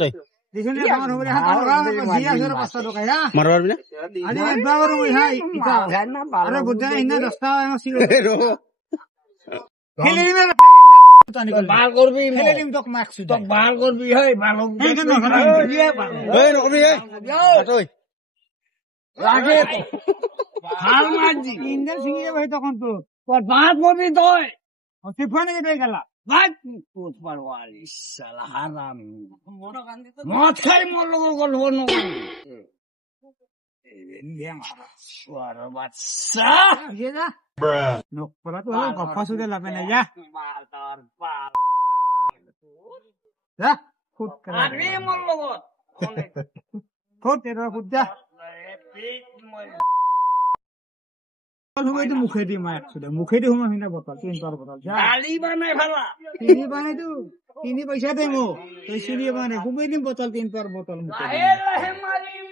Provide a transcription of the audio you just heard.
তই মারব পারবি না বার করবি বার করবি লাগে হাল মারছি ভাই তখন তো বার করবি তুই গেলা মদ খাই মোর লোক গল্প বাচ্চা গপ্পা শুধু লাভে নাই মোর লগত মুখেদি মুখেদি সোমাই সিনা বটল 3 বটল দালি বানাই ফেলা চিনি বানাইতো 3 পয়সা দে মোক চিনি বানাই সোমাই দিম বটল 3 বটল লাহে লাহে মাৰিম